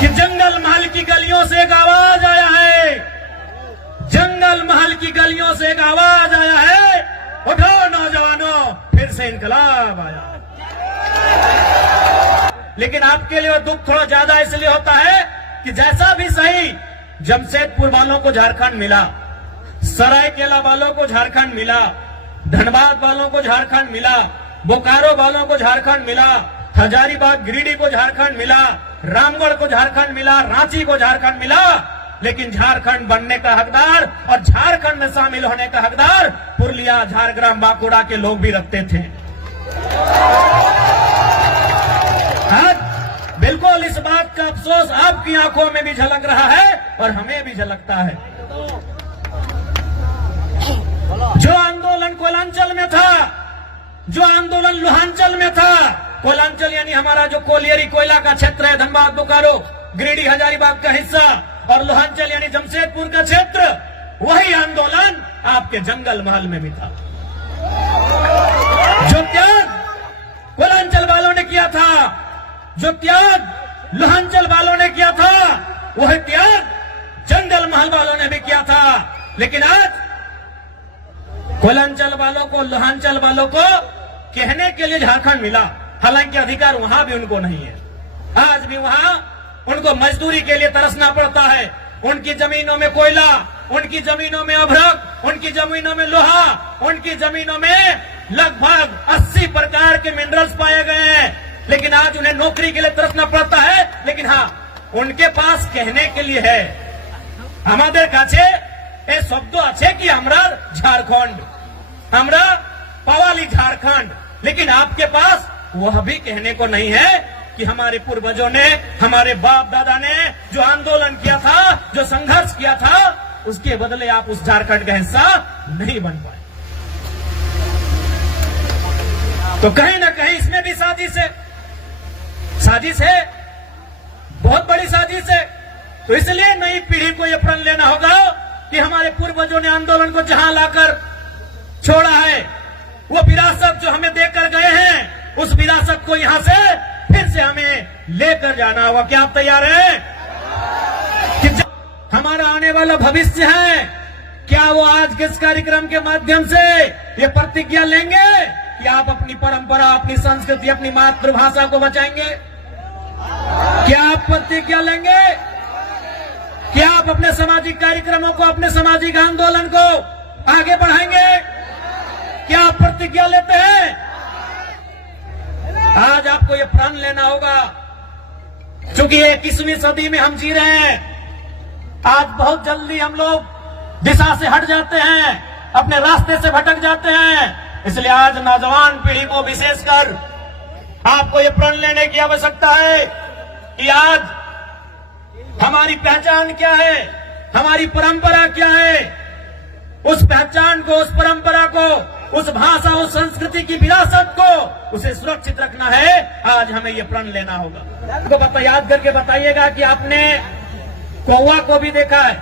कि जंगल महल की गलियों से एक आवाज आया है, जंगल महल की गलियों से एक आवाज आया है, उठो नौजवानों फिर से इनकलाब आया। लेकिन आपके लिए दुख थोड़ा ज्यादा इसलिए होता है कि जैसा भी सही जमशेदपुर वालों को झारखंड मिला, सरायकेला वालों को झारखंड मिला, धनबाद वालों को झारखंड मिला, बोकारो वालों को झारखंड मिला, हजारीबाग गिरिडीह को झारखंड मिला, रामगढ़ को झारखंड मिला, रांची को झारखंड मिला, लेकिन झारखंड बनने का हकदार और झारखंड में शामिल होने का हकदार पुरलिया, झारग्राम, बांकुड़ा के लोग भी रखते थे। आज बिल्कुल इस बात का अफसोस आपकी आंखों में भी झलक रहा है और हमें भी झलकता है। जो आंदोलन कोयलांचल में था, जो आंदोलन लोहांचल में था, कोयलांचल यानी हमारा जो कोलियरी कोयला का क्षेत्र है, धनबाद, बोकारो, गिरिडीह, हजारीबाग का हिस्सा, और लोहांचल यानी जमशेदपुर का क्षेत्र, वही आंदोलन आपके जंगल महल में भी था। जो त्याग कोयलांचल वालों ने किया था, जो त्याग लोहांचल वालों ने किया था, वही त्याग जंगल महल वालों ने भी किया था। लेकिन आज कोयलांचल वालों को, लोहांचल वालों को कहने के लिए झारखंड मिला, हालांकि अधिकार वहां भी उनको नहीं है। आज भी वहां उनको मजदूरी के लिए तरसना पड़ता है। उनकी जमीनों में कोयला, उनकी जमीनों में अभ्रक, उनकी जमीनों में लोहा, उनकी जमीनों में लगभग 80 प्रकार के मिनरल्स पाए गए हैं, लेकिन आज उन्हें नौकरी के लिए तरसना पड़ता है। लेकिन हाँ, उनके पास कहने के लिए है, हमारे काछे ए शब्द अच्छे कि हमरा झारखंड, हमरा पवाली झारखंड, लेकिन आपके पास वह भी कहने को नहीं है कि हमारे पूर्वजों ने, हमारे बाप दादा ने जो आंदोलन किया था, जो संघर्ष किया था, उसके बदले आप उस झारखंड का हिस्सा नहीं बन पाए। तो कहीं ना कहीं इसमें भी साजिश है, साजिश है, बहुत बड़ी साजिश है। तो इसलिए नई पीढ़ी को यह प्रण लेना होगा कि हमारे पूर्वजों ने आंदोलन को जहां लाकर छोड़ा है, वो विरासत जो हमें देकर गए हैं, उस विरासत को यहां से फिर से हमें लेकर जाना होगा। क्या आप तैयार हैं? कि हमारा आने वाला भविष्य है, क्या वो आज के इस कार्यक्रम के माध्यम से ये प्रतिज्ञा लेंगे कि आप अपनी परंपरा, अपनी संस्कृति, अपनी मातृभाषा को बचाएंगे? क्या आप प्रतिज्ञा लेंगे? क्या आप अपने सामाजिक कार्यक्रमों को, अपने सामाजिक आंदोलन को आगे बढ़ाएंगे? क्या आप प्रतिज्ञा लेते हैं? आज आपको ये प्रण लेना होगा, क्योंकि 21वीं सदी में हम जी रहे हैं। आज बहुत जल्दी हम लोग दिशा से हट जाते हैं, अपने रास्ते से भटक जाते हैं। इसलिए आज नौजवान पीढ़ी को विशेषकर आपको ये प्रण लेने की आवश्यकता है कि आज हमारी पहचान क्या है, हमारी परंपरा क्या है, उस पहचान को, उस परंपरा को, उस भाषा, उस संस्कृति की विरासत को, उसे सुरक्षित रखना है। आज हमें ये प्रण लेना होगा। आपको याद करके बताइएगा कि आपने कौवा को भी देखा है।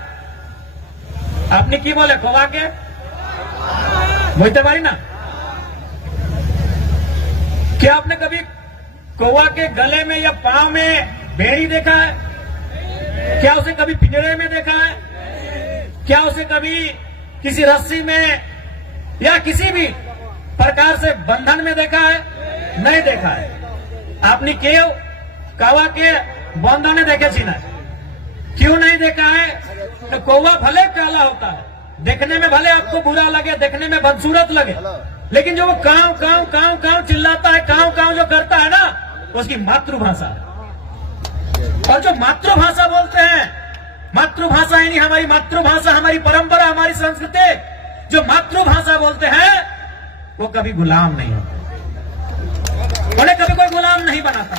आपने की बोले कौवा के बोलते बारी ना, क्या आपने कभी कौवा के गले में या पांव में बेड़ी देखा है? क्या उसे कभी पिंजरे में देखा है? क्या उसे कभी किसी रस्सी में या किसी भी प्रकार से बंधन में देखा है? नहीं देखा है। आपने क्यों कौवा के बंधन देखे छी ना? क्यों नहीं देखा है? तो कौवा भले काला होता है, देखने में भले आपको बुरा लगे, देखने में बदसूरत लगे, लेकिन जो वो काव काव काव काव चिल्लाता है, काव काव जो करता है ना, उसकी मातृभाषा है। और जो मातृभाषा बोलते हैं, मातृभाषा यानी हमारी मातृभाषा, हमारी परंपरा, हमारी संस्कृति, जो मातृभाषा बोलते हैं वो कभी गुलाम नहीं होते, उन्हें कभी कोई गुलाम नहीं बनाता।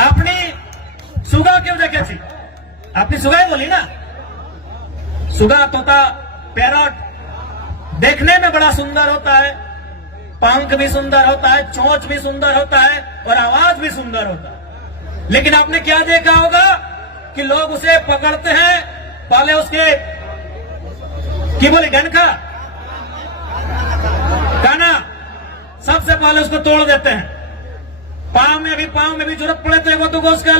आपने सुगा क्यों देखे थी? आपने सुगा ही बोली ना। सुगा, तोता, पैरट देखने में बड़ा सुंदर होता है, पंख भी सुंदर होता है, चोंच भी सुंदर होता है और आवाज भी सुंदर होता है। लेकिन आपने क्या देखा होगा कि लोग उसे पकड़ते हैं, पहले उसके की बोले गनखा, काना, सबसे पहले उसको तोड़ देते हैं। पाँव में भी जरूरत पड़े तो एगो दो उसका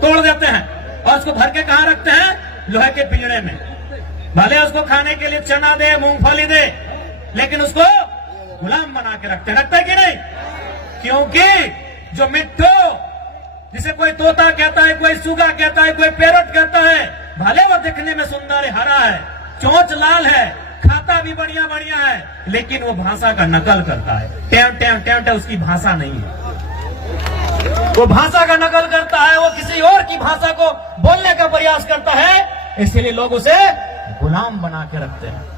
तोड़ देते हैं और उसको भर के कहां रखते हैं? लोहे के पिंजरे में। भले उसको खाने के लिए चना दे, मूंगफली दे, लेकिन उसको गुलाम बना के रखते हैं। रखता है कि नहीं? क्योंकि जो मिट्टू, जिसे कोई तोता कहता है, कोई सुगा कहता है, कोई पैरट कहता है, भले वो दिखने में सुंदर है, हरा है, चोंच लाल है, खाता भी बढ़िया बढ़िया है, लेकिन वो भाषा का नकल करता है। टेम टेम टेम टेम उसकी भाषा नहीं है। वो भाषा का नकल करता है, वो किसी और की भाषा को बोलने का प्रयास करता है, इसलिए लोग उसे गुलाम बना के रखते हैं।